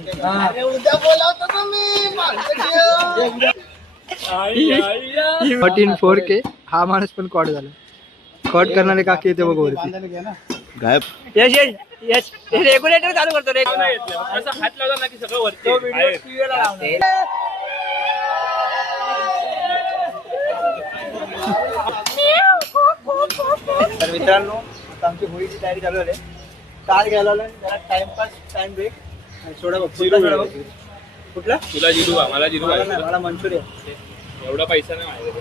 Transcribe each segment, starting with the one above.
उद्या बोलावतो तुम्ही 4K हा माणूस पण कॉट झाला. कॉट करणारे काकी येते बघ वरती. गायब. यश यश यश रेग्युलेटर चालू करतो रे. असं हात लावला ना की सगळं वरती. तर मित्रांनो आता आमची होळीची तयारी चालू आहे. कार घ्यायला आलोय जरा टाइमपास टाइम ब्रेक. सोडा बघ कुठला तुला जिरू मला जिरू मला मंचुरियन. एवढा पैसा नाही माझ्याकडे.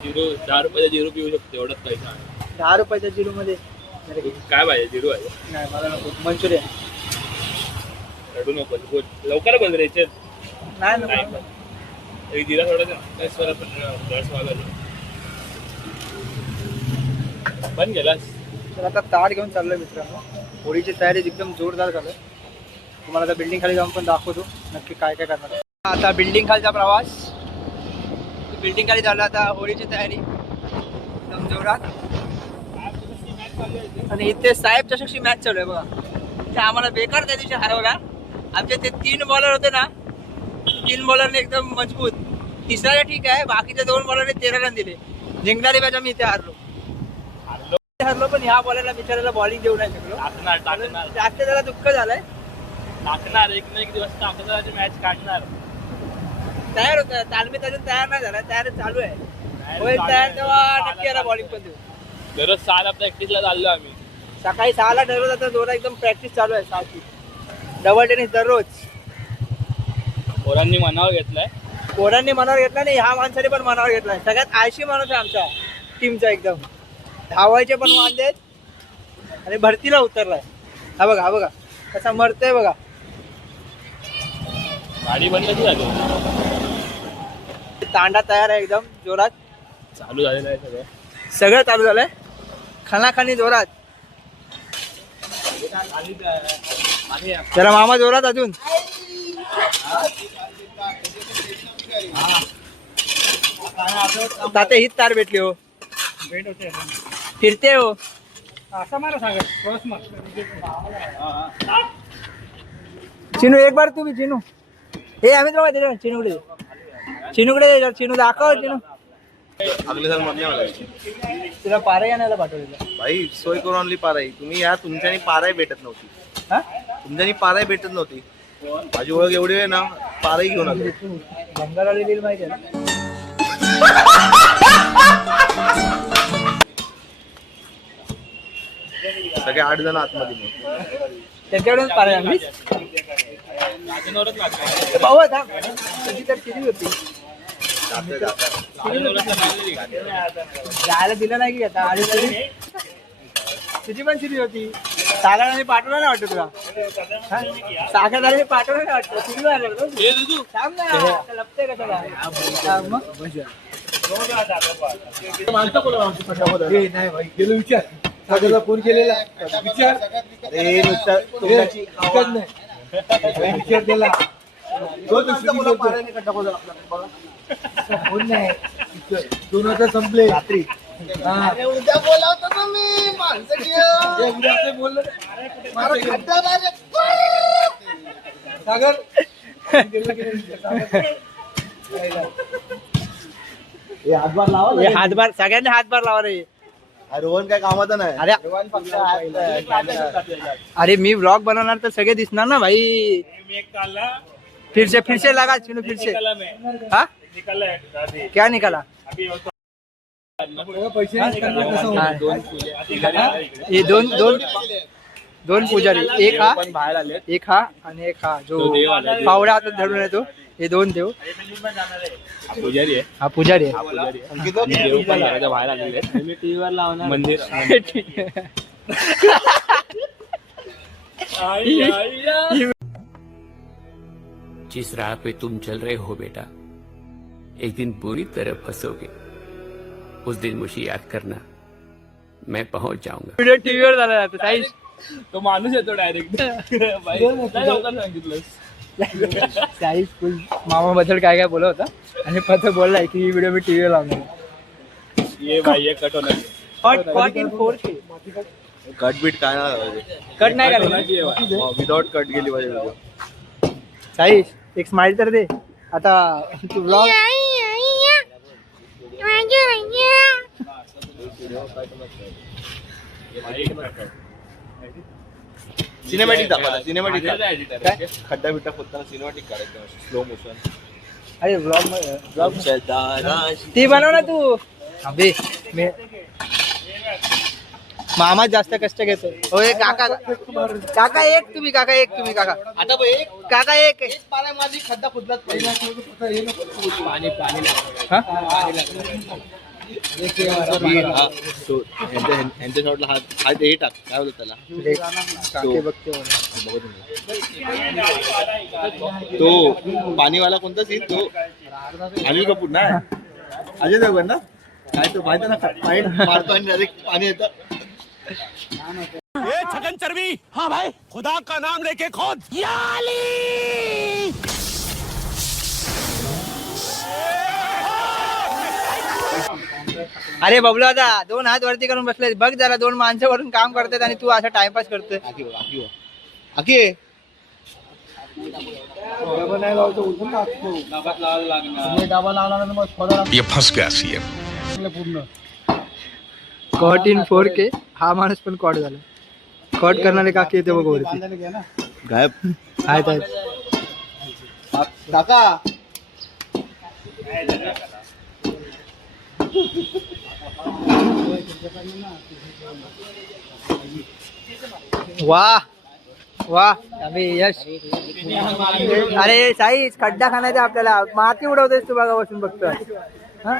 जिरू 10 रुपयाचा जिरू पिऊ शकतो एवढाच पैसा आहे. 10 रुपयाच्या जिरू मध्ये काय पाहिजे जिरू आहे नाही मला नको मंचुरियन. रडू नको लवकर बोल रे नाही एक जिरा थोडा बंद केलास. तर आता ताट घेऊन चाललोय मित्रांनो. होळीची तयारी एकदम जोरदार झालं. तुम्हाला आता बिल्डिंग खाली जाऊन पण दाखवतो नक्की काय काय करणार. आता बिल्डिंग खालचा प्रवास. बिल्डिंग खाली झाला आता होळीची तयारी एकदम जोरात. आणि इथे साहेब चषकची मॅच चालू आहे बघा. ते आम्हाला बेकार त्या दिवशी हरवला. आमचे ते 3 बॉलर होते ना 3 बॉलरने एकदम मजबूत. तिसऱ्याला ठीक आहे बाकीच्या 2 बॉलरने 13 रन दिले. जिंकणारी मॅच आम्ही इथे हरलो पण ह्या बॉलरला बिचारायला बॉलिंग देऊ नाही शकलो. जास्त त्याला दुःख झालंय. टाकणार एक ना एक दिवस टाकणार मॅच काढणार. तयार होत तालमीत अजून तयार नाही झाला. तयार चालू आहे. होईल तयार तेव्हा नक्की याला बॉलिंग पण देऊ. दररोज 6ला प्रॅक्टिसला चाललो आम्ही. सकाळी 6ला ठरवत आता जोरा एकदम प्रॅक्टिस चालू आहे. 6ची डबल टेनिस दररोज. पोरांनी मनावर घेतलाय. पोरांनी मनावर घेतला नाही ह्या माणसाने पण मनावर घेतलाय. सगळ्यात आळशी माणूस आहे आमच्या टीमचा. एकदम धावायचे पण वांदे आहेत आणि भरतीला उतरलाय. हा बघा कसा मरतोय बघा. गाडी बंद कशी झाली. तांडा तयार आहे एकदम जोरात. चालू झालेलं आहे सगळं चालू झालंय खणाखणी जोरात. जरा मामा जोरात अजून. ताते हीच तार भेटली हो. फिरते हो असं मला सांगा. चिनू एक बार तुम्ही चिनू हे आम्ही बघा त्याच्या चिनूकडे चिनू दाखव. चिनू अगले साल मग तुला पाराई आणायला पाठवलेलं भाई सोय करून आणली पाराई. तुम्ही या तुमच्यानी पाराई भेटत नव्हती. तुमच्यानी पाराई भेटत नव्हती. माझी ओळख एवढी आहे ना पाराई घेऊन आलो. बंगालवाली रील माहिती आहे ना. सगळे 8 जण आतमध्ये त्याच्याकडून पाराई आणलीस भाऊ. आता कधी तर किती होती जायला दिलं नाही की आता. आणि तुझी पण सिरी होती. सागराने पाठवलं नाही वाटतं तुला. सागराने पाठवलं नाही वाटतं. किती सांग ना लपते का त्याला. नाही भाई गेलो विचार. सागरला फोन केलेला विचार. विचार दिला फोन नाही. 2 वाजता संपले रात्री. उद्या बोलावतो तुम्ही बोललो सागर हातभार सगळ्यांनी हातभार लावा रे. रोहन काय कामाचा नाही. अरे मी व्लॉग बनवणार तर सगळे दिसणार ना भाई. फिरसे लगा चिनू फिरसे. हाँ क्या निकाला. ये दोन पुजारी. एक हा आणि एक हा जो पावडा हातात धरून येतो. हे 2 देव. पुजारी आहे. हा पुजारी आहे. बाहेर आलेले टीव्हीवर लावणार मंदिर. जिस राह पे तुम चल रहे हो बेटा एक दिन पूरी तरह फंसोगे. उस दिन मुझे याद करना मैं पहुंच जाऊंगा. व्हिडिओ टीव्हीवर झाला जातो. साईज तो माणूस येतो डायरेक्ट. सांगितलं साईज फुल मामा बद्दल काय बोलत होता आणि पत्र बोललाय की ही व्हिडिओ मी टीव्हीवर लावणार. ये भाई ये कट होणार. Hot in 4K. Cut bit काय नाही कट नाही करायचं विदाउट कट गेली पाहिजे व्हिडिओ. साई एक स्माइल तर दे आता तू ब्लॉग सिनेमॅटिक दाखवा सिनेमॅटिक खड्डा बिड्डा खोदताना सिनेमॅटिक काढायचं स्लो मोशन. अरे ब्लॉग ती बनव ना तू अबे मामा जास्त कष्ट घेतो. होय काका काका एक तुम्ही काका एक तुम्ही काका आता बघ एक काका एक पाण्या माझी खड्डा खोदलाच पाहिजे. हा? यांच्या शॉटला हात हे टाक काय बोलत त्याला काके बघते तो पाणीवाला कोणता सीन तो अनिल कपूर ना अजय देवगण ना काय तो माहिती ना फाईट मारतो आणि डायरेक्ट पाणी येतं. छगन चर्बी हाँ भाई खुदा का नाम लेके खोद अरे बबलू दादा 2 हात वरती करून बसले बघ जरा 2 माणसं वरून काम करतात आणि तू असा टाइमपास करतोय. आकी ये फंस गया सीएम. कॉट इन 4K हा माणूस पण कॉट झाला. कॉट करणारे काकी येते बघ वरती गायब आहेत आहेत. काका वाह वाह अभि यश. अरे साई खड्डा खाण्याचा आपल्याला माती उडवतोयस तू बघा बसून बघतोय. हा?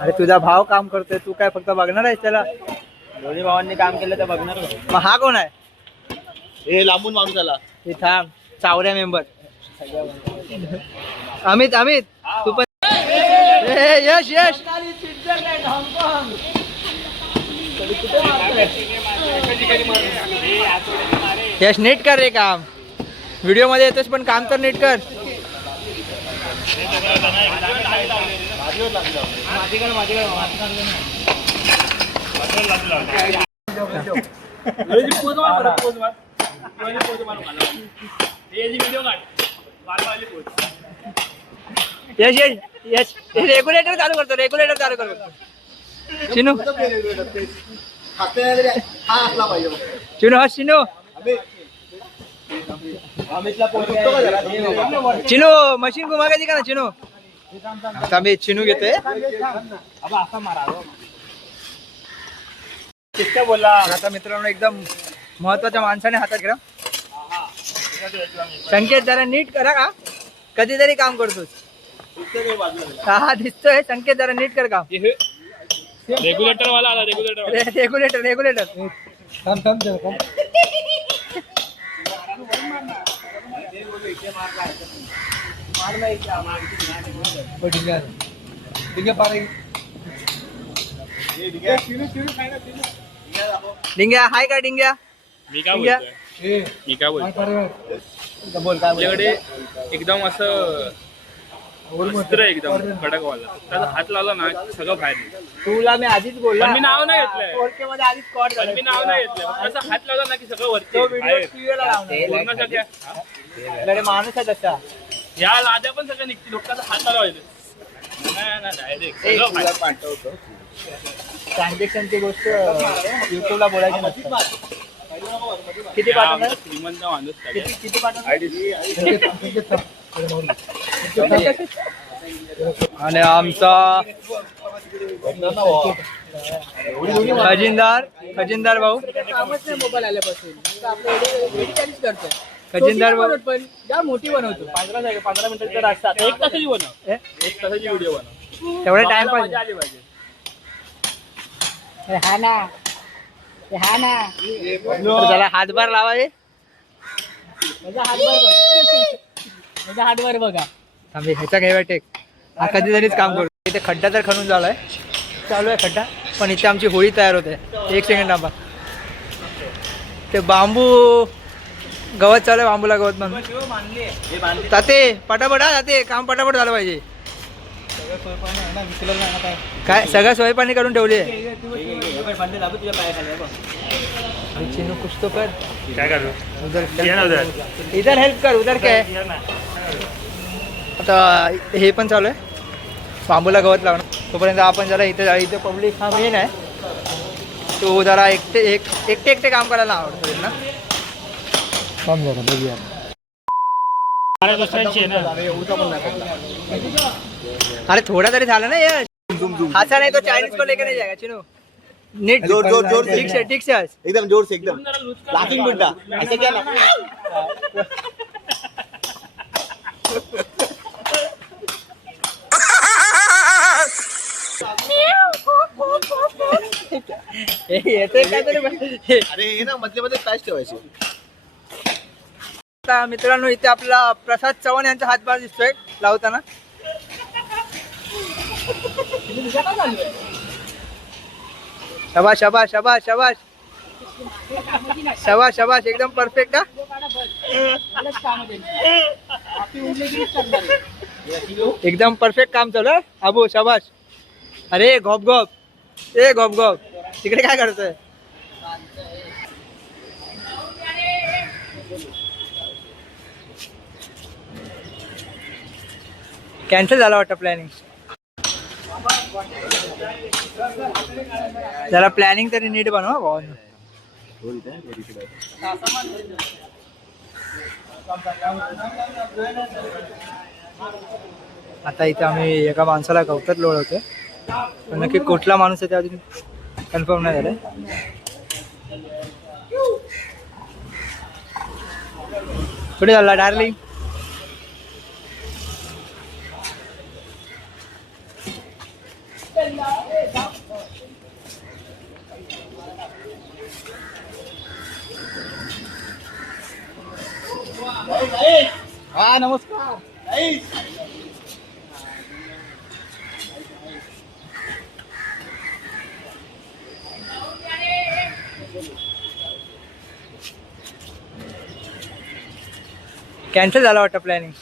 अरे तुझा भाव काम करतोय तू काय फक्त बघणार आहेस त्याला. दोन्ही भावांनी काम केलं तर बघणार मग हा कोण आहे. हे लांबून माणूस आला हे थांब चावऱ्या मेंबर अमित अमित तू पण ए, यश यश यश नीट कर रे काम. व्हिडिओ मध्ये येतोस पण काम तर नीट कर. यश यश यश रेग्युलेटर चालू करतो रेग्युलेटर चालू करतो. चिनू हा असला पाहिजे चिनू हस चिनू चिनू मशीन घुमागायची का ना चिनू. आता मी चिनू घेते बोलला. आता मित्रांनो एकदम महत्वाच्या माणसाने हातात घ्या. संकेत जरा नीट करा का कधीतरी काम करतोस. हा दिसतोय संकेत जरा नीट कर काम. रेग्युलेटर वाला आला रेग्युलेटर रेग्युलेटर रेग्युलेटर डिंग्या हाय का डिंग्या. मी काय बोलतोय आपल्याकडे एकदम असं वस्त्र एकदम कडकवाला त्याचा हात लावला ना सगळं बाहेर निघतं. तुला मी आधीच बोलला पण मी नाव नाही घेतलंय. 4K मध्ये आधीच स्पॉट पण मी नाव नाही घेतलं असं हात लावला ना की सगळं वरती तो व्हिडिओ बाहेर. टीव्हीला लावणार. पूर्ण सगळ्या आपल्याकडे माणूस आहे तसा. या लाद्या पण सगळ्या निघतील लोकांचा हात लावायचे डायरेक्ट सगळं बाहेर. ट्रान्झॅक्शनची गोष्ट युट्यूबला बोलायची नसते. किती या पाठवणार आमचा श्रीमंत माणूस सगळ्या. किती पाठवणार आणि आमचा खजिनदार भाऊ मोबाईल आल्यापासून खजिनदार भाऊ पण या मोठी बनवतो 15 मिनिटाचा रस्ता 1 तासाची बनव 1 तासाची व्हिडिओ बनव तेवढा टाइम पाहिजे. मजा आली पाहिजे. हा ना त्याला हातभार लावाय. माझा हातवर बघा. आम्ही ह्याचा घ्यावा टेक हा कधीतरीच काम करतो. इथे खड्डा तर खणून झालाय चालू आहे खड्डा पण इथे आमची होळी तयार होते. 1 सेकंड थांबा. ते बांबू गवत चालू आहे बांबूला गवत म्हणून ताते पटापट हा ताते काम पटापट झालं पाहिजे. काय सगळं सोय पाणी करून ठेवली आहे. चिनू कुछ तो कर. काय करू उधर इधर हेल्प कर. उधर काय आता हे पण चालू आहे. बांबूला गवत लावणं. तोपर्यंत आपण जरा इथे पब्लिक हा मेन आहे. तो जरा एकटे काम करायला आवडतो ना. काम जरा बघूया. अरे थोड़ा तरी झालं ना यार. हाचा नाही तो चायनीज को लेके नहीं जाएगा चिनू. नीट जोर से. ठीक से एकदम जोर से एकदम लाफिंग बुड्ढा ऐसे क्या ना. येते काय तरी. अरे हे ना मध्ये पॅच ठेवायची. आता मित्रांनो इथे आपला प्रसाद चव्हाण यांचा हातभार दिसतोय लावताना. शबाश शबाश शबाश शबाश शबाश शबाश एकदम परफेक्ट हा. एकदम परफेक्ट काम चालू आहे अबू. शबाश. अरे घोप घोप. ए घोप घोप तिकडे काय करतोय. कॅन्सल झाला वाटतं प्लॅनिंग. जरा प्लॅनिंग तरी नीट बनवा भाऊ. आता इथे आम्ही एका माणसाला गवतात लोळवतोय. पण नक्की कुठला माणूस आहे ते अजून कन्फर्म नाही झालं. कुठे झाला डार्लिंग. हा नमस्कार. कॅन्सल झाला वाटतं प्लॅनिंग.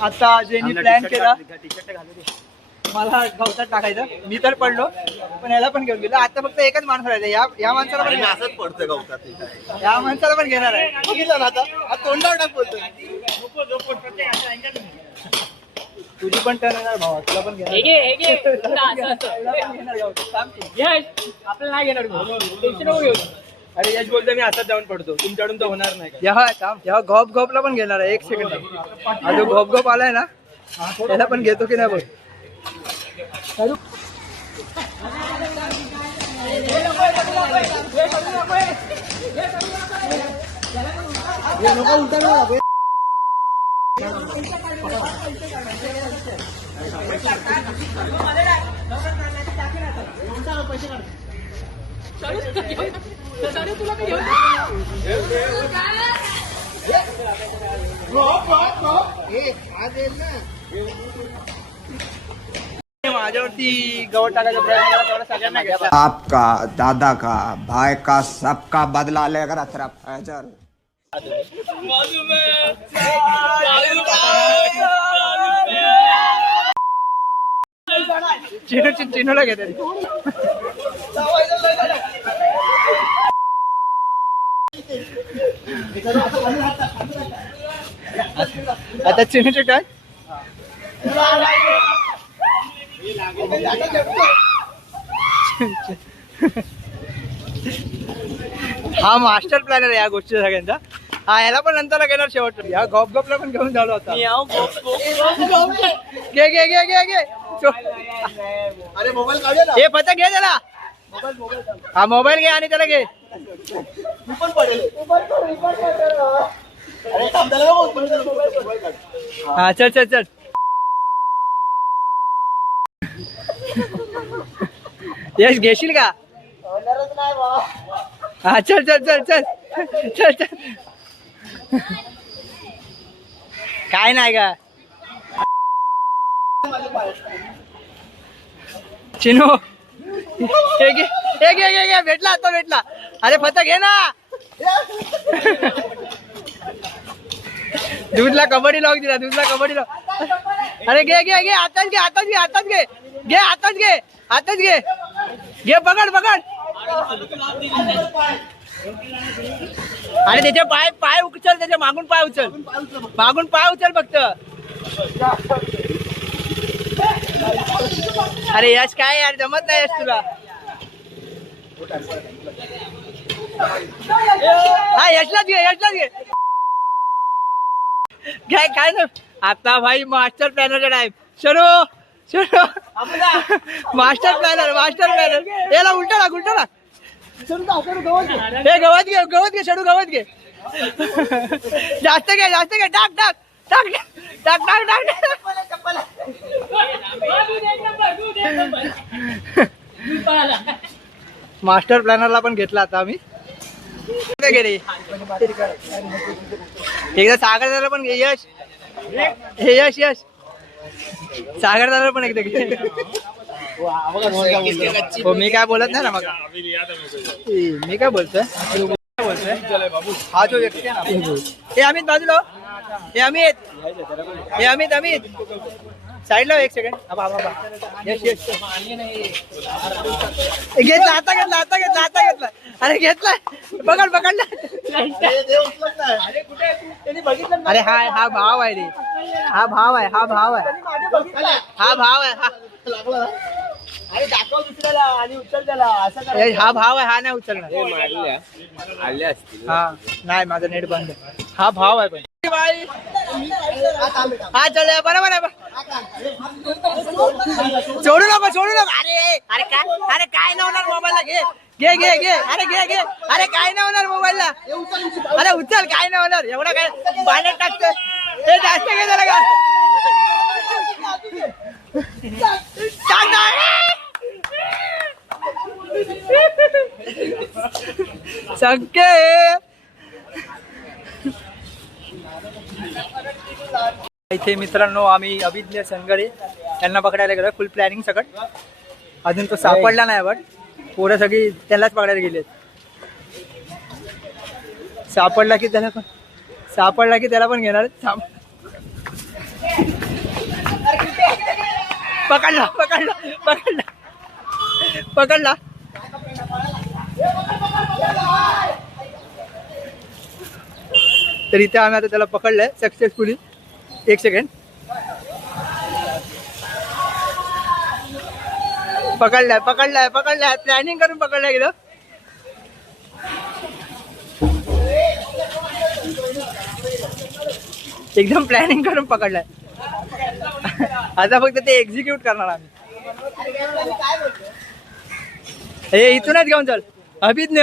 आता ज्यांनी प्लॅन केला मला गवतात टाकायचं. मी तर पडलो पण याला पण घेऊन गेलो. आता फक्त एकच माणूस राहिलं. या माणसाला पण असंच पडतोय गवतात. या माणसाला पण घेणार आहे. बघितलं ना आता तोंडावर टाक बोलतोय. तुझी पण टर्न येणार भावा. तुला पण घेणार. आपल्याला नाही घेणार टेन्शन नको घेऊ. अरे यश बोलतो मी असंच जाऊन पडतो. तुमच्याकडून तर होणार नाही. जेव्हा घोप घोपला पण घेणार आहे. एक सेकंड. हा जो घोप घोप आलाय ना त्याला पण घेतो की नाही बघ. माझ्यावरती गवत टाकायचा प्रयत्न केला तेवढा सगळ्यांना घेतला. आपका दादा का भाई का सबका बदला लेकर अथरा फैजल. चिनूला घेते. आता चिनूचे टर्न. हा मास्टर प्लॅनर आहे या गोष्टीचा सगळ्यांचा. हा याला पण नंतर घेणार शेवट. या गॉप गॉपला पण घेऊन झालो होता. घे घे घे घे घे. अरे मोबाईल काढूया ना. हे पता घे त्याला. हा मोबाईल घे आणि त्याला घे. मी पण पडेल. अरे थांब त्याला मोबाईल काढ. हा चल चल चल. यश घेशील का? होणारच नाही भावा. हा चल चल चल चल चल चल. काय नाही का चिनू? हे घे हे घे घे घे. भेटला आता भेटला. अरे फता घे ना. दूधला कबड्डी लॉक दिला. दूधला कबड्डी लॉक. अरे घे घे घे. आताच घे आताच घे आताच घे. घे आताच घे आताच घे. घे पकड पकड. अरे त्याचे पाय पाय उचल. त्याच्या मागून पाय उचल. मागून पाय उचल फक्त. अरे यश काय यार जमत नाही यश तुला. हा यशलाच घे यशलाच घे. काय काय ना आता भाई मास्टर प्लॅनरचा टाइम. शरू शरू मास्टर प्लॅनर मास्टर प्लॅनर. याला उलटा लाग उलटा लाग. हे गवत घे शरू गवत घे. जास्त घे जास्त घे. टाक टाक टाक टाक टाक टाक. मास्टर प्लॅनरला पण घेतला आता आम्ही. गेले एकदा सागर दादा पण घे. यश हे यश यश सागर दादा पण एकदा घे. हो मी काय बोलत नाही ना मग. मी काय बोलतोय हा जो व्यक्ती आहे ना. हे अमित बाजूला. हे अमित अमित साईडला एक सेकंड. यश यश घेतला आता घेतला आता घेतला आता घेतला. अरे घेतलाय पकड पकडला. अरे हा हा भाव आहे रे. हा भाव आहे हा भाव आहे हा भाव आहे हा. अरे दाखव दुसऱ्याला आणि उचल त्याला असं. हा भाव आहे हा नाही उचलणार. आले असतील. हा नाही माझं नेट बंद आहे. हा भाव आहे पण हा चल बरोबर आहे. सोडू नको सोडू नको. अरे अरे काय अरे काय नाही होणार मोबाईलला. घे घे घे घे. अरे घे घे. अरे काय नाही होणार मोबाईलला. अरे उचल काय नाही होणार. एवढा काय पाण्यात टाकतं. हे जास्त घे जरा का. संकेत इथे मित्रांनो आम्ही अभिज्ञ संगडे त्यांना पकडायला गेलो. फुल प्लॅनिंग सकट. अजून तो सापडला नाही पण पोरं सगळी त्यालाच पकडायला गेलेत. सापडला की त्याला पण घेणार. पकडला पकडला पकडला पकडला. तर इथे आम्ही आता त्याला पकडलंय सक्सेसफुली. एक सेकंड. पकडलाय पकडलाय पकडलाय. प्लॅनिंग करून पकडलाय गेलं. एकदम प्लॅनिंग करून पकडलाय. आता फक्त ते एक्झिक्यूट करणार आम्ही. हे इथूनच घेऊन चल. अभिज्ञ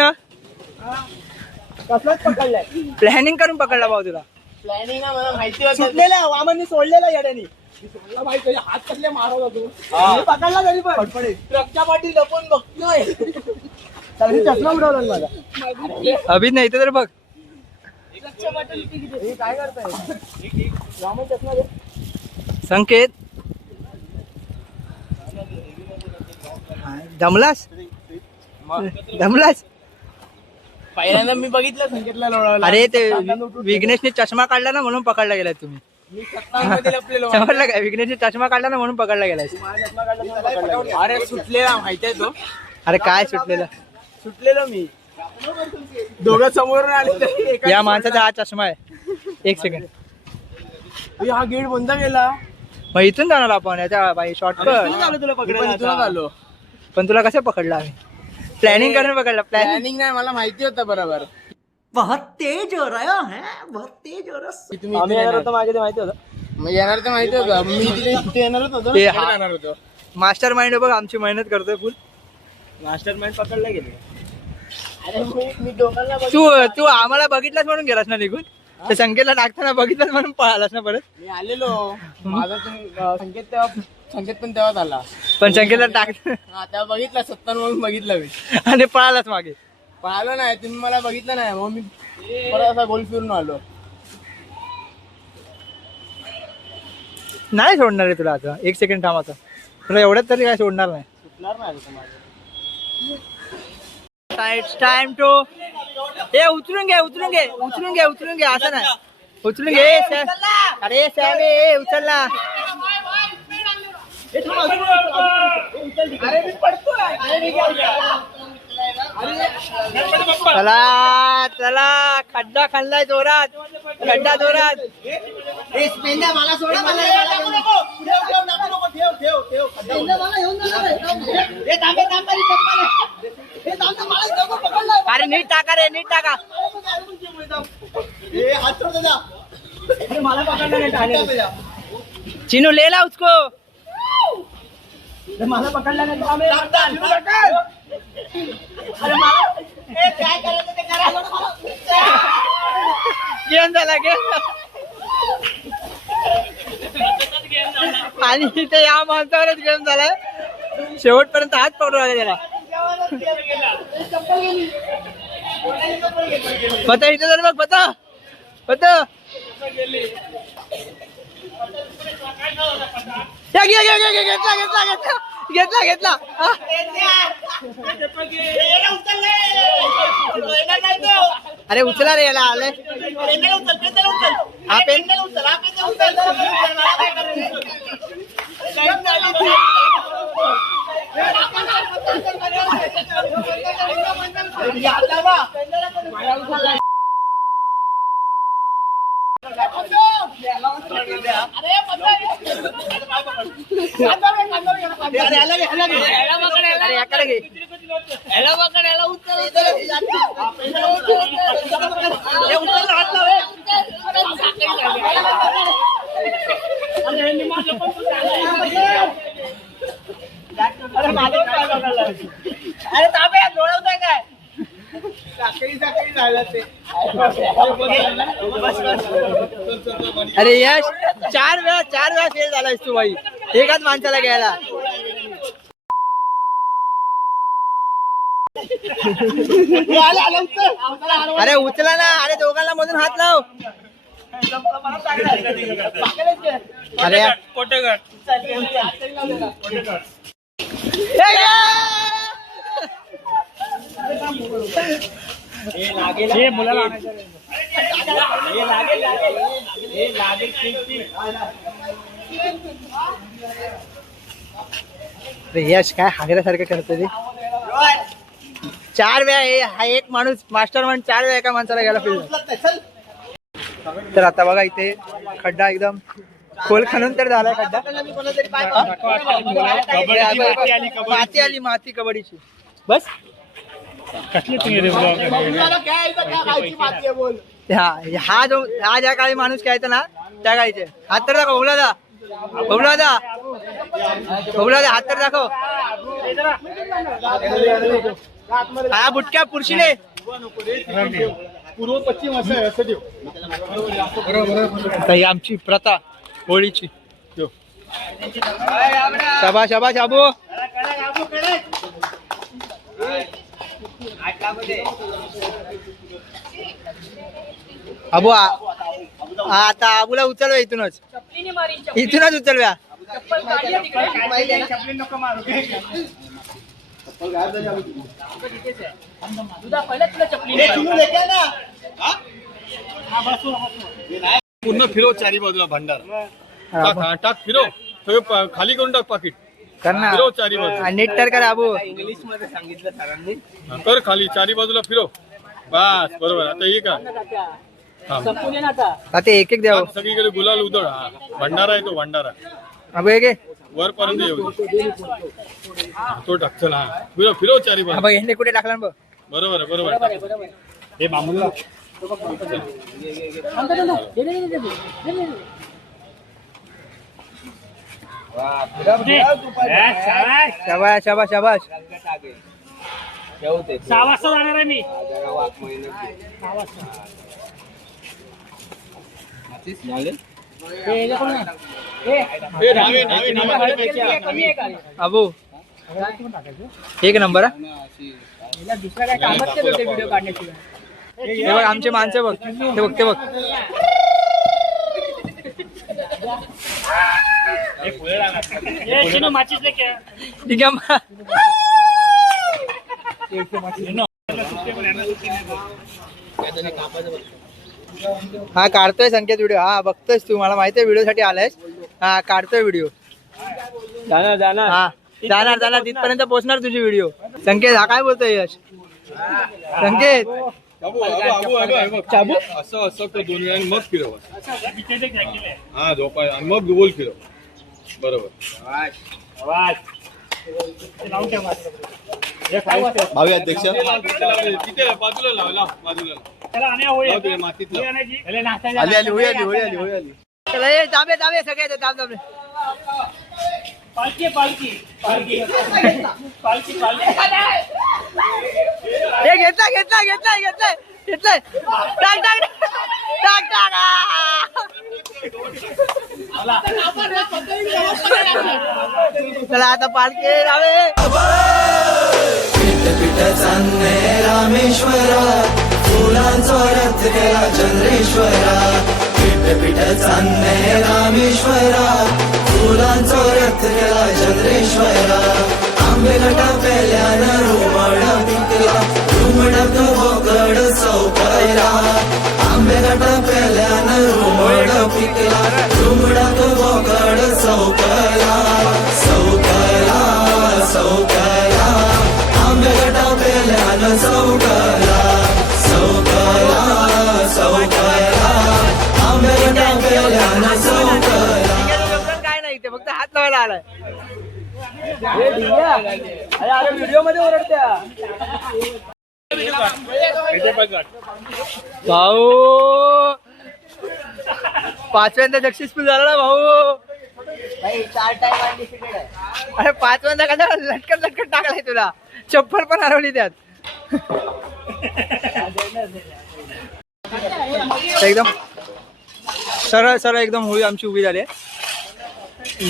कसलाच पकडलाय. प्लॅनिंग करून पकडला भाऊ तुला. प्लॅनिंग मला माहिती होतं. सुटलेला वामनने सोडलेला येड्याने. हात कसले मारत होतो. पकडला तरी पण ट्रकच्या पाठी लपून बघतोय. चष्मा उडवला माझा. अभिज्ञ इथे तर बघ. काय करताय संकेत दमलास दमलास. पहिल्यांदा मी बघितलं संकेतला लोळवला. अरे ते विघ्नेशने चष्मा काढला ना म्हणून पकडला गेलाय तुम्ही. समजलं काय. विघ्नेशने चष्मा काढला ना म्हणून पकडला गेलाय. अरे सुटलेला माहितीये तो. अरे काय सुटलेलं. सुटलेलो मी. दोघं समोरून आले. या माणसाचा हा चष्मा आहे. एक सेकंड. हा गेट बंद केला. मग इथून जाणार आपण याच्या बाई शॉर्टकट. तुला पकडायला आलो. पण तुला कसं पकडला आम्ही. प्लॅनिंग करून पकडला. प्लॅनिंग नाही मला माहिती होतं बरोबर. बहुत तेज हो रहा है बहुत तेज हो रहा. आम्ही येणार होतो मागे ते माहिती होतं. मग येणार तर माहिती होतं. मी तिथे येणारच होतो. ते जाणार होतो. मास्टर माइंड बघ आमची मेहनत करतोय फुल. मास्टर माइंड पकडला गेले. अरे मी डोंगरला तू आम्हाला बघितलास म्हणून गेलास ना निघून. त्या संकेतला टाकताना बघितलास म्हणून पळालास ना परत. मी आलेलो. माझा संकेत संकेत पण तेव्हा झाला. पण संकेतला टाक हा तेव्हा बघितलं 70 म्हणून बघितलं मी. आणि पळालाच मागे. पळालो नाही तुम्ही मला बघितलं नाही मग मी परत असा गोल फिरून आलो. नाही सोडणार आहे तुला आता. 1 सेकंड थांब आता. तुला एवढ्यात तरी काय सोडणार नाही. सुटणार नाही आता माझं. इट्स टाइम टू हे उचलून घे असं नाही. उचलून घे अरे सॅमी उचलला. चला चला खड्डा खाल्लाय जोरात. खड्डा जोरात. मला सोडा मला अरे नीट टाका रे नीट टाका. मला पकडला चिनू लेला उसको. मला पकडला नाही. काय करायचं ते करा. गेम झाला गेम. आणि इथे या माणसावरच गेम झालाय. शेवटपर्यंत हात पकडून आला त्याला. पता इथे झालं बघ. पता पता घेतला. अरे उचला रे याला आलंय. हा पेन अरे याकडे घे. अरे ताबे लोळवतोय काय. अरे यश 4 वेळा फेल झालायस तू बाई. एकाच माणसाला घ्यायला. अरे उचला ना. अरे दोघांना मधून हात लाव. अरे कोटेगड यश काय हागऱ्यासारखं करतो ते. 4 वेळा हा एक माणूस मास्टर माइंड 4 वेळा एका माणसाला घ्यायला फिरला. तर आता बघा इथे खड्डा एकदम खोल खणून तर झालाय खड्डा. माती कबड्डीची. बस हा ज्या काळी माणूस खेळायचा ना त्या काळीचे. हात तर दाखव. बबला दा हात तर दाखव. हा बुटक्या पुरुषीने पूर्व पश्चिम असं ही आमची प्रथा होळीची. शाबाश शाबाश आबू. अबू आता आबूला उचलव्या इथूनच उचलव्या. पूर्ण फिरव चारी बाजूला भंडारा. टाक फिरव खाली करून टाक पाकिट. फिरव चारी बाजूला. नीट तर कर आबू. इंग्लिश मध्ये सांगितलं सरांनी. कर खाली चारी बाजूला फिरव. बस बरोबर. आता ये का आता एक एक द्यावं. सगळीकडे गुलाल उधळ. हा भंडारा आहे तो भंडारा. अबू एक वर पर्यंत येऊ तो टाक. चल हा फिरव चारी बाजूला. यांनी कुठे टाकला बघ. बरोबर. हे बांबूला शाबाश शाबाश शाबाश. 6 वाजता जाणार आहे मी. अबू एक नंबर हा. दुसरा काय कामच केलं होते व्हिडिओ काढण्याशिवाय. हे बघ आमचे माणसं बघ ते बघ माचीस लेके ठीक आहे. हा काढतोय संकेत व्हिडिओ. हा बघतोयस तू, मला माहिती आहे व्हिडिओ साठी आलायस. हा काढतोय व्हिडिओ. जाणार जाणार हा जाणार तिथपर्यंत पोहोचणार तुझी व्हिडिओ. संकेत हा काय बोलतोय यश? संकेत चाबू असं असं कर 2 वेळा मग फिरव. हा झोपाय आणि मग गोल फिरव. बरोबर. भावी अध्यक्ष तिथे बाजूला लाव बाजूला मातीत लाव. आली आली होळी आली होळी आली होळी आली. चला ये जांभे सगळे जांभे. पालखी पालखी पालखी पालखी पालखी हे घेतलाय टाक चला आता पालखी रावे. रामेश्वरा फुलांचा रथ केला चंद्रेश्वरा. पीठ चांदणे रामेश्वरा फुलांचा रथ केला चंद्रेश्वरा. आंबे घटा पेल्यानं रुमड पिकला रुमडक बोकड चौकायला. आंबे घटा पेल्यानं रुमड पिकला रुमडक बोकड चौकायला. चौकायला चौकायला आंबे घटा पेल्यानं चौकायला. चौकायला चौकायला आंबे घटा पेल्यानं चौकायला. काय नाही ते फक्त हात लावायला आलाय. अरे व्हिडिओ मध्ये ओरडत्या. भाऊ 5व्यांदा सक्सेसफुल झाला ना भाऊ. 4 टाइम अनडिफिटेड आहे. अरे 5व्यांदा का लटकन टाकलाय तुला. चप्पल पण हरवली त्यात. एकदम सरळ एकदम होळी आमची उभी झाली आहे.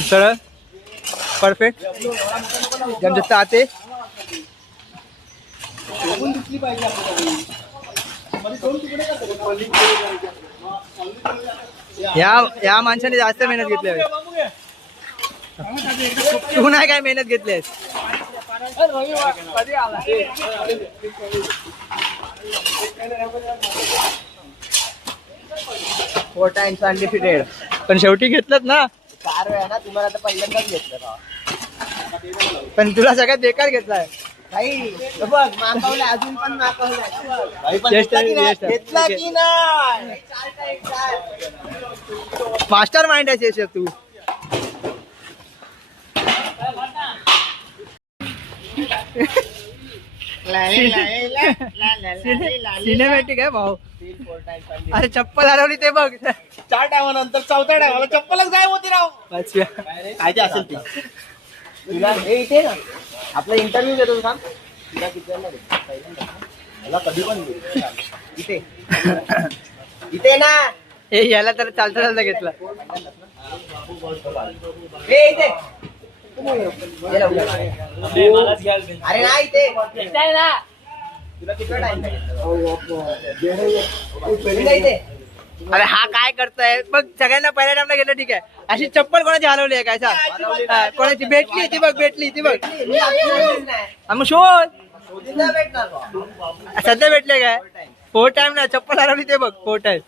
सरळ परफेक्ट जमजत आते. या माणसाने जास्त मेहनत घेतली आहे. तू नाही काय मेहनत घेतलीस. 4 टाइम्स अनडिफिटेड. पण शेवटी घेतलंच ना. 4 वेळा ना. तुम्हाला आता पहिल्यांदाच घेतलं. पण तुला सगळ्यात बेकार घेतलाय. काही बघ मागवलं अजून पण मागवलं. घेतला की नाही. मास्टर माइंड आहे तू. सिनेमॅटिक आहे भाऊ. अरे चप्पल हरवली ते बघ. 4 टायमानंतर 4थ्या टायमाला चप्पलच गायब होती राव. 5व्या काय ते असेल ती. तुला हे इथे ना आपला इंटरव्ह्यू घेतो सांग. तुला किती मला कधी पण इथे इथे ना. हे याला तर चालता घेतला. हे इथे अरे नाही इथे तुला किती टाइम इथे. अरे हा काय करताय बघ. सगळ्यांना पहिल्या टाइमला घेतलं ठीक आहे. अशी चप्पल कोणाची हरवली आहे काय सांग. कोणाची भेटली ती बघ. मग शोध सध्या भेटले काय. 4 टाइम ना चप्पल हरवली ते बघ. 4 टाइम.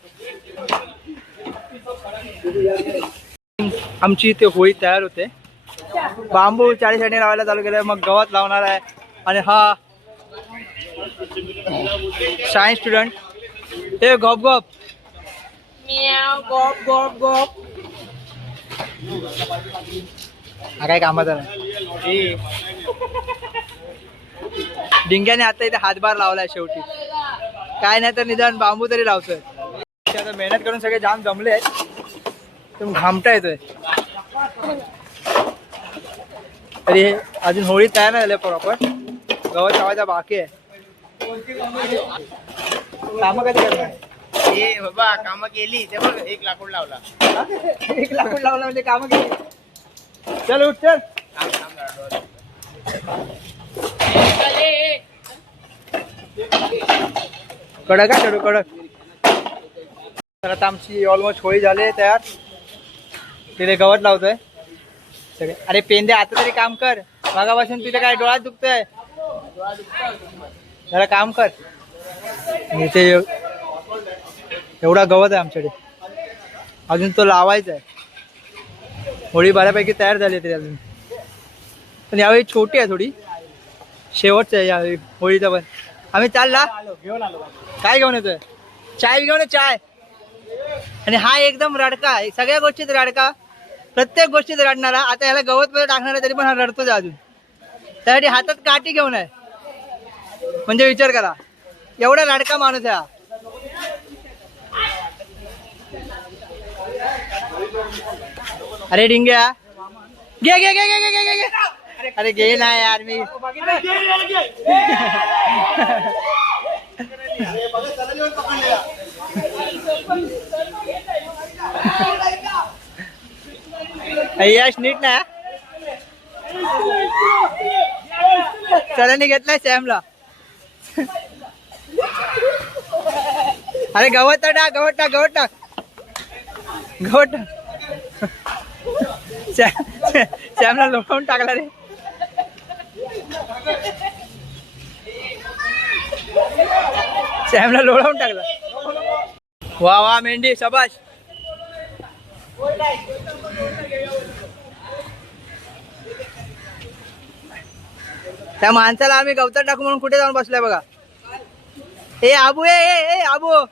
आमची इथे होळी तयार होते. बांबू 40 साठी लावायला चालू केलं. मग गवत लावणार आहे. आणि हा सायन्स स्टुडंट हे गप गप हा काय कामाचा नाही. डिंग्याने आता इथे हातभार लावलाय शेवटी. काय नाही तर निदान बांबू तरी लावतोय. आता मेहनत करून सगळे जाम जमले आहेत. तुम्ही घामटा येतोय तरी हे अजून होळी तयार नाही झाली प्रॉपर. गवत लावायचा बाकी आहे. काम कधी करणार. हे बाबा काम केली ते बघ 1 लाकूड लावला. 1 लाकूड लावला म्हणजे काम केली. चल उठ चल. कडक आहे चढू कडक. तर आता आमची ऑलमोस्ट होळी झाली तयार. तिथे गवत लावतोय सगळे. अरे पेंदे आता तरी काम कर. मागापासून तिथे काय डोळ्यात दुखतोय. जरा काम कर. इथे एवढा गवत आहे आमच्याकडे. अजून तो लावायचा आहे. होळी बऱ्यापैकी तयार झाली तरी अजून. पण यावेळी छोटी आहे थोडी. शेवटचं आहे यावेळी होळीचा पण. आम्ही चालला काय घेऊन येतोय. चाय घेऊन चाय. आणि हा एकदम रडका. सगळ्या गोष्टीत रडका. प्रत्येक गोष्टीत रडणारा. आता याला गवत मध्ये टाकणार तरी पण हा रडतोच अजून. त्यासाठी हातात काठी घेऊन आहे. म्हणजे विचार करा एवढा लाडका माणूस आहे हा. अरे डिंग्या घे घे घे घे घे घे घे. अरे घे ना यार मी. यश नीट ना. सरांनी घेतलाय सॅमला. अरे गवत टाक गवत टाक गवत टाक गवत टाक. सॅमला लोळवून टाकला रे. सॅमला लोळवून टाकला. वा वा मेंढी शाबाश. त्या माणसाला आम्ही गवतात टाकू म्हणून कुठे जाऊन बसलोय बघा. ए आबू ए आबू.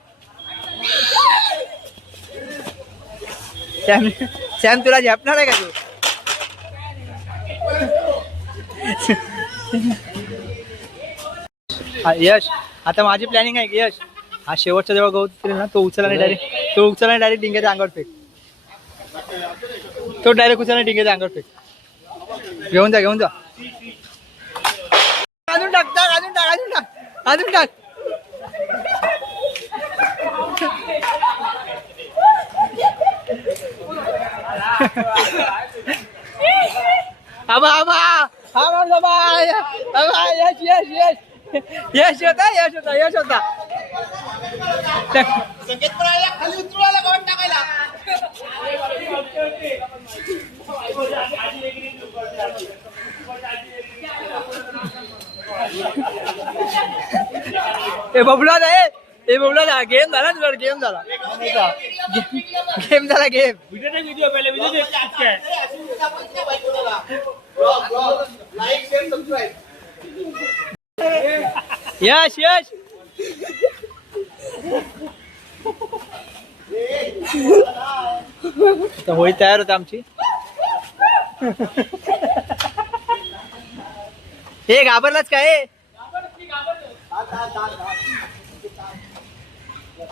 सॅम तुला झेपणार आहे का तू. यश आता माझी प्लॅनिंग आहे की यश हा शेवटचा जेव्हा गवत उचलेल ना तो उचला नाही डायरेक्ट डिंग्याच्या अंगावर फेक. तो डायरेक्ट उचला डिंग्याच्या अंगावर फेक. घेऊन जा घेऊन जा. अजून टाक टाक अजून टाक अजून टाक अजून टाक. आबा आबा आबा आबा यश यश यश यश होता यश होता यश होता. संकेत पण आला खाली उतरवायला गवत टाकायला. ए बबला दा ए बबला दा. गेम झाला तुझा. गेम झाला गेम झाला गेम. व्हिडिओ पहिले व्हिडिओ यश यश. होळी तयार होते आमची. हे घाबरलाच काय.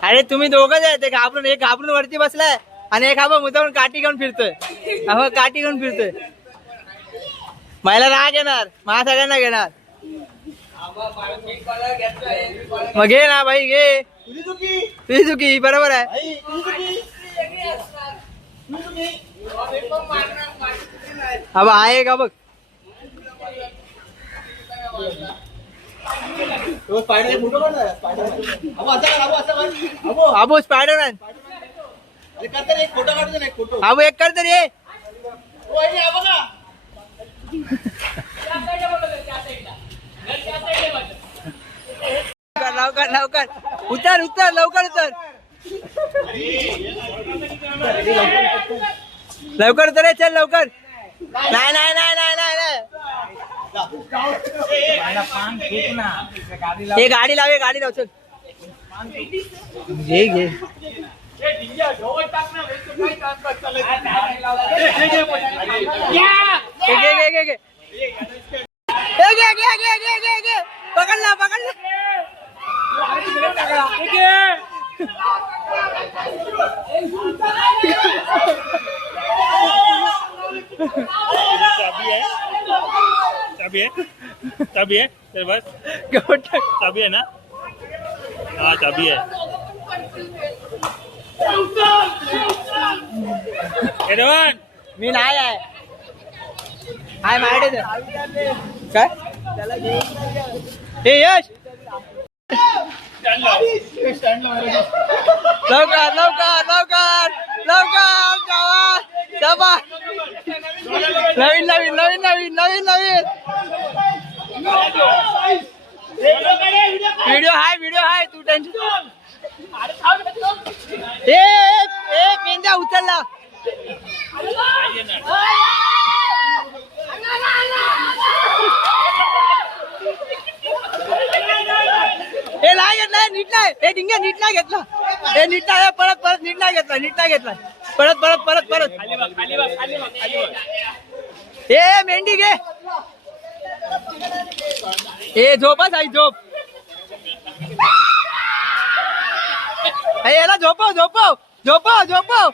अरे तुम्ही दोघंच आहे. ते घाबरून एक घाबरून वरती बसलाय आणि एक हा मुद्दाम काठी घेऊन फिरतोय. हा काठी घेऊन फिरतोय. मला राग येणार. मला सगळ्यांना घेणार. मग घे ना भाई घे. तुझी चुकी बरोबर आहे. हा आहे का बघ. आबू स्पायडरमॅन. आबू एक कर तरी. लवकर लवकर उतर उतर लवकर उतर. लवकर उतर चल लवकर. नाही नाही नाही नाही नाही. हे गाडी लाव गाडी लाव चल. घे घे. पकडला पकडला. चाबी है तेरे पास. चाबी है ना. हाँ चाबी है. मी नाही आहे हाय माझ्याकडे काय हे यश लवकर लवकर लवकर लवकर जावा जावा नवीन नवीन नवीन नवीन नवीन नवीन व्हिडिओ हाय तू टेन्शन ए पेंजा उचलला हे नाही घेतलाय नीट नाही हे डिंगे नीट नाही घेतला हे नीट नाही परत परत नीट नाही घेतला नीट नाही घेतला परत परत परत परत हे मेंढी घे हे झोपच आई झोप याला झोपव झोपव झोपव झोपव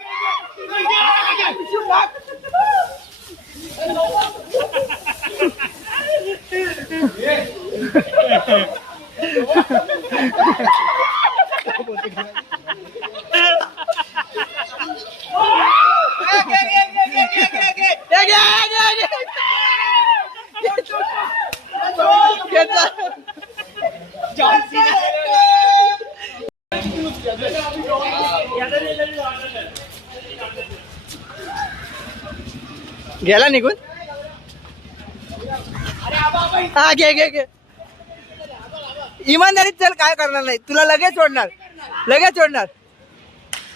गेला निघून हा घे घे घे इमानदारीत चल काय करणार नाही तुला लगेच सोडणार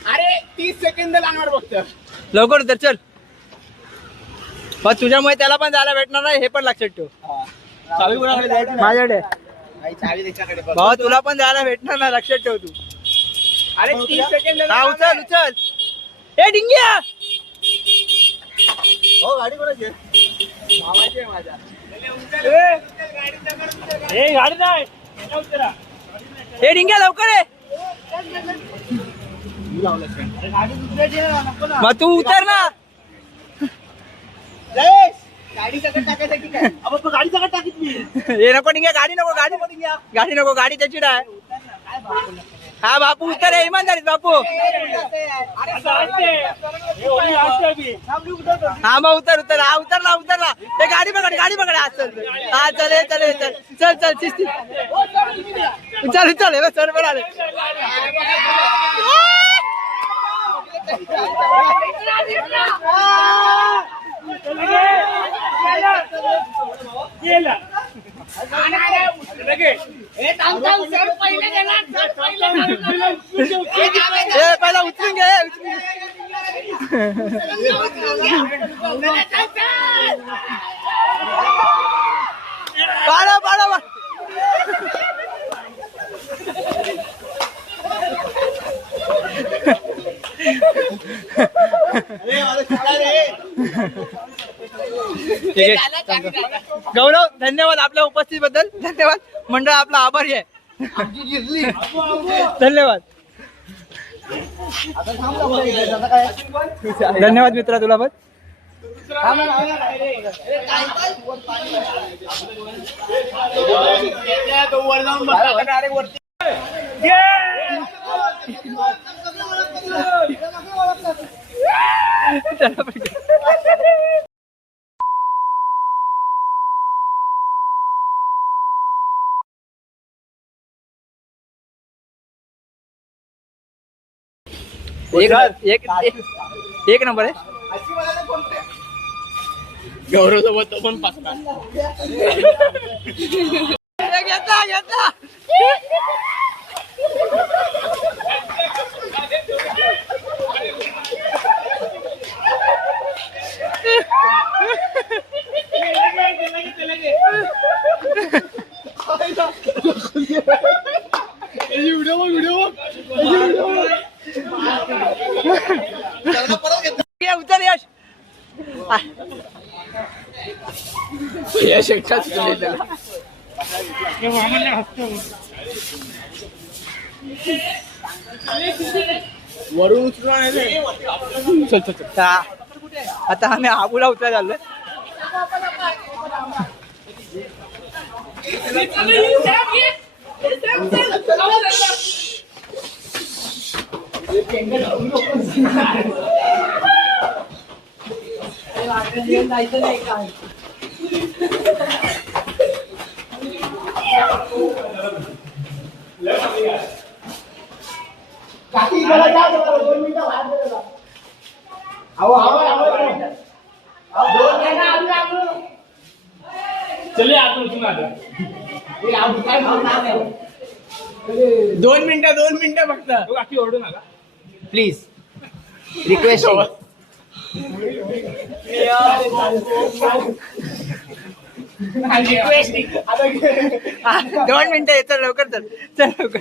अरे 30 सेकंद लागणार फक्त लवकर उतर चल मग तुझ्यामुळे त्याला पण जायला भेटणार नाही हे पण लक्षात ठेव चावी कोणाकडे द्यायची माझ्याकडे चावी त्याच्याकडे भाऊ तुला पण जायला भेटणार ना लक्षात ठेव तू अरे 30 सेकंद हा उचल उचल ए डिंग्या हो गाडी कोणाची मामाची आहे माझ्या गाडी नाही ए डिंग्या लवकर ये मग तू उतर ना गाडी सगळं टाकायचं की काय अबो गाडी सगळं टाकीत मी हे नको डिंग्या गाडी नको गाडी नको गाडी त्याची नाही हा बापू उतर आहे इमानदारीत बापू हा मग उतर उतर हा उतरला ते गाडी पकड हा चल चल चल चल शिस्ती चल चल सर पण आले पहिला उचलून घे पाडा पाडा गौरव धन्यवाद आपल्या उपस्थितीबद्दल धन्यवाद मंडळ आपला आभारी आहे धन्यवाद धन्यवाद मित्रा तुला पण एक नंबर आहे गौरव सोबत तो पण पाच घेतला उतर यश यश एकटाच वरून उचलून आता आम्ही आबूला उतर झालोय चले आता उठून आता 2 मिनिटं फक्त बाकी ओरडू नका प्लीज रिक्वेस्ट दोन मिनिटं येतं लवकर चल लवकर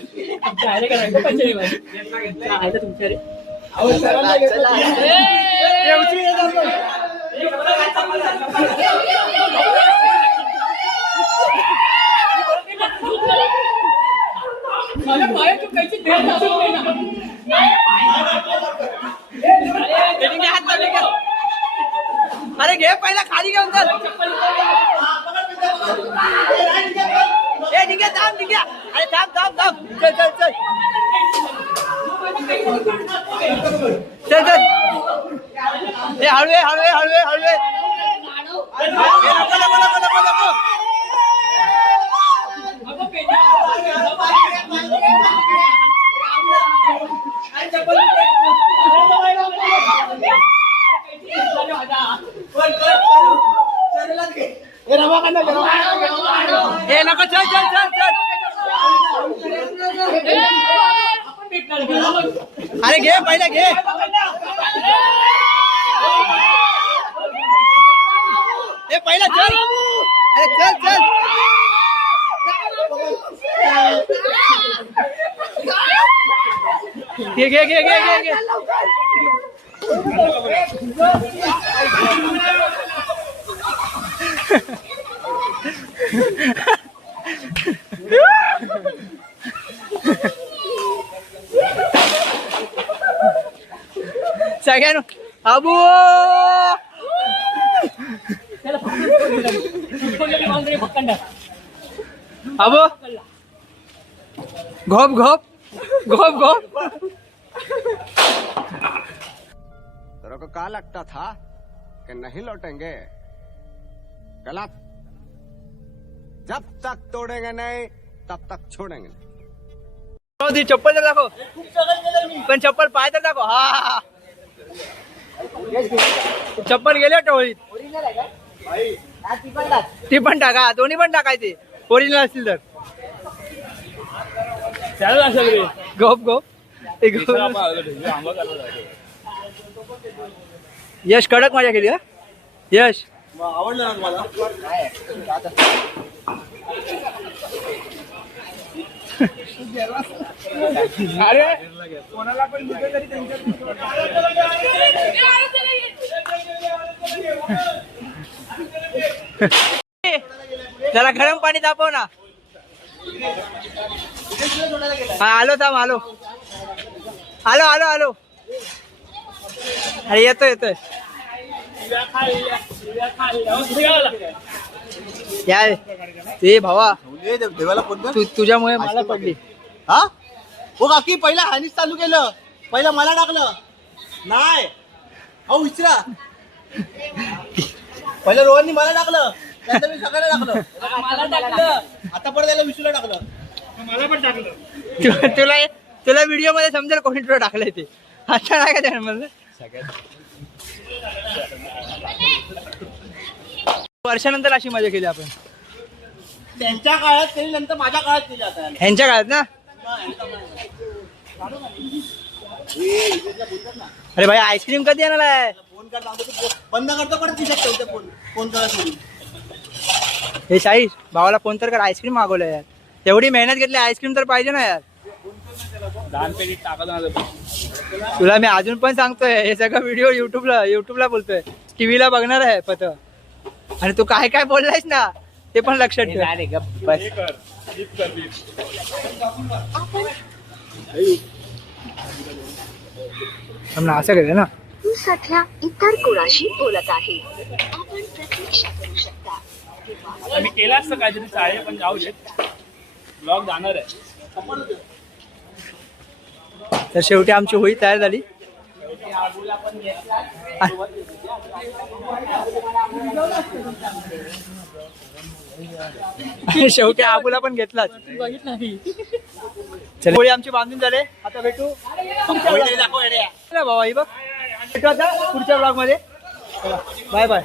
अरे घे पहिला खाली घेऊन चल निघा थांब निघा अरे थांब चल हे हळवे नको अरे घे पहिला घे हे पहिला चल अरे चल घे सगळ्यांना अबू अबू घोप तेरे को क्या लगता था कि नहीं लौटेंगे? गलत। जब तक तोड़ेंगे नहीं तब तक छोड़ेंगे नहीं। चप्पल तर दाखव पण चप्पल पाय तर दाखव हा चप्पल गेले टोळीत ती पण टाका दोन्ही पण टाकायचे ओरिजिनल असतील तर गप यश कडक मजा केली यश आवडलं ना तुम्हाला अरे कोणाला पण तरी जरा गरम पाणी तापव ना आलो अरे येतोय ते भावा देवाला कोणतं तुझ्यामुळे मला पडली हा हो काकी पहिला हानीच चालू केलं पहिला मला टाकलं नाही अहो विचारा पहिलं रोहननी मला टाकलं नंतर मी सगळ्याला टाकलं आता परत त्याला विशूला टाकलं मला पण टाकलं तुला व्हिडिओ मध्ये समजेल कोणी तुला टाकलंय ते आता नाही का म्हणलं वर्षानंतर अशी मजा केली आपण त्यांच्या काळात केली नंतर माझ्या काळात केली आता ह्यांच्या काळात ना अरे भाई आईस्क्रीम कधी येणार आहे फोन करता बंद करतो पण तिथे ठेवते फोन करत हे शाही भावाला फोन तर कर आईस्क्रीम मागवलं यार तेवढी मेहनत घेतली आईस्क्रीम तर पाहिजे ना यार तुला मी अजून पण सांगतोय हे सगळं व्हिडिओ युट्यूबला बोलतोय टीव्हीला बघणार आहे पत आणि तू काय काय बोललायस ना ते पण लक्षात ठेव असं केलं ना तू सध्या इतर कोणाशी बोलत आहे आपण प्रतीक्षा करू शकता मी केलं असतं काहीतरी चालेल पण जाऊ देत ब्लॉग जाणार आहे तर शेवटी आमची होळी तयार झाली. शेवटी आबूला पण घेतलाच. चला होळी आमची बांधून झाले. आता भेटू चला भावा, ही बघ भेटू आता पुढच्या ब्लॉग मध्ये. Bye bye.